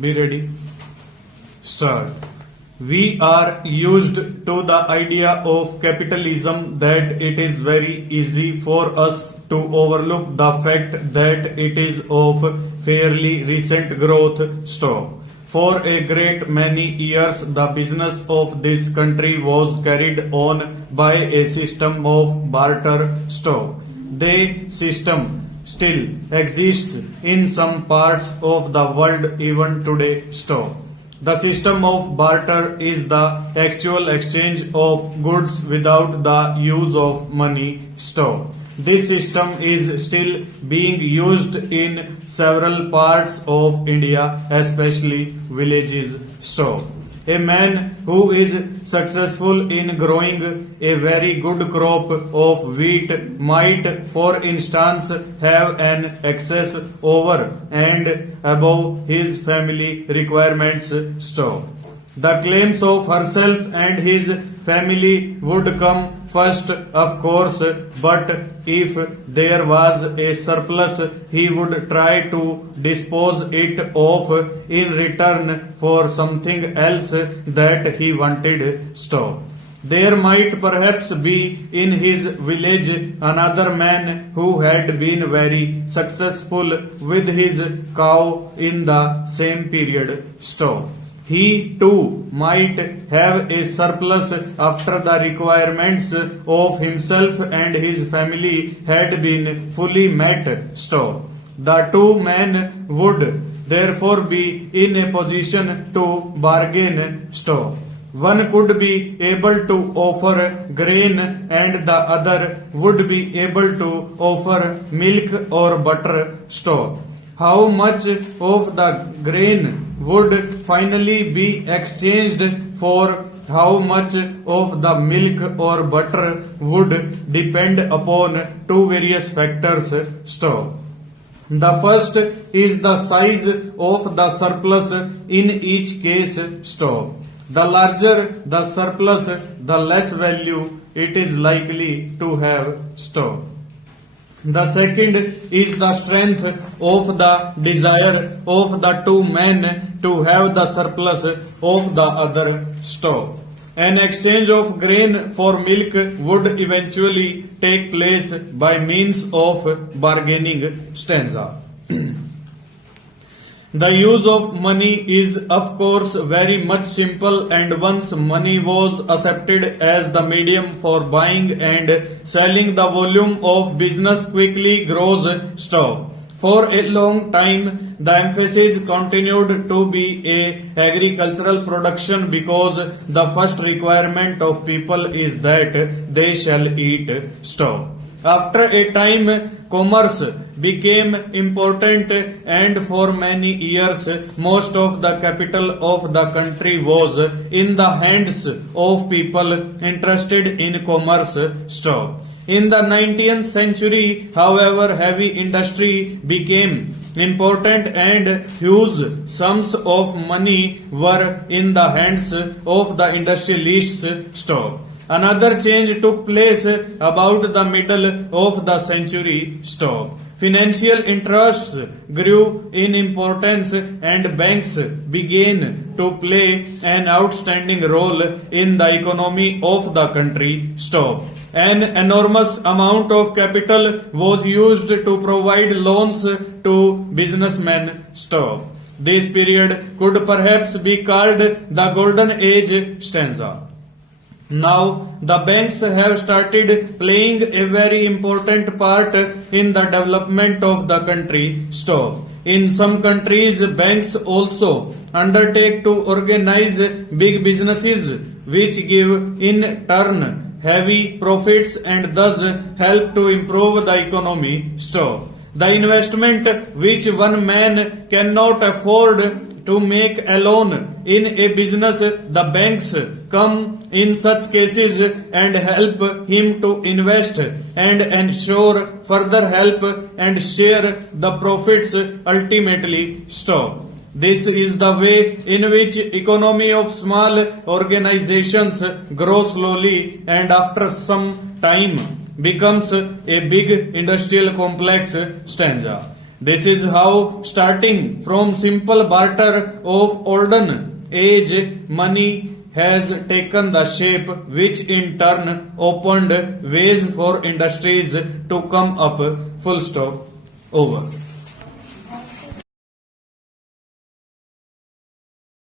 Be ready. Start. We are used to the idea of capitalism that it is very easy for us to overlook the fact that it is of fairly recent growth stock. For a great many years, the business of this country was carried on by a system of barter stock. The system still exists in some parts of the world even today. Stock. The system of barter is the actual exchange of goods without the use of money. Stock. This system is still being used in several parts of India, especially villages. Stock. A man who is successful in growing a very good crop of wheat might, for instance, have an excess over and above his family requirements stock. The claims of herself and his family would come first, of course, but if there was a surplus, he would try to dispose it off in return for something else that he wanted stock. There might perhaps be in his village another man who had been very successful with his cow in the same period stock. He too might have a surplus after the requirements of himself and his family had been fully met. Stock. The two men would therefore be in a position to bargain. Stock. One could be able to offer grain and the other would be able to offer milk or butter. Stock. How much of the grain would finally be exchanged for how much of the milk or butter would depend upon two various factors. Stock. The first is the size of the surplus in each case. Stock. The larger the surplus, the less value it is likely to have. Stock. The second is the strength of the desire of the two men to have the surplus of the other stock. An exchange of grain for milk would eventually take place by means of bargaining. Stanza. The use of money is of course very much simple, and once money was accepted as the medium for buying and selling, the volume of business quickly grows. Stock. For a long time, the emphasis continued to be a agricultural production because the first requirement of people is that they shall eat. Stock. After a time, commerce became important, and for many years most of the capital of the country was in the hands of people interested in commerce. Stock. In the 19th century, however, heavy industry became important and huge sums of money were in the hands of the industrialists. Stock. Another change took place about the middle of the century. Stock. Financial interests grew in importance and banks began to play an outstanding role in the economy of the country. Stock. An enormous amount of capital was used to provide loans to businessmen. Stock. This period could perhaps be called the Golden Age. Stanza. Now, the banks have started playing a very important part in the development of the country. Stock. In some countries, banks also undertake to organize big businesses which give in turn heavy profits and thus help to improve the economy. Stock. The investment which one man cannot afford to make alone in a business, the banks come in such cases and help him to invest and ensure further help and share the profits ultimately. Stock. This is the way in which economy of small organizations grow slowly and after some time becomes a big industrial complex. Stanza. This is how, starting from simple barter of olden age, money has taken the shape, which in turn opened ways for industries to come up. Full stop. Over.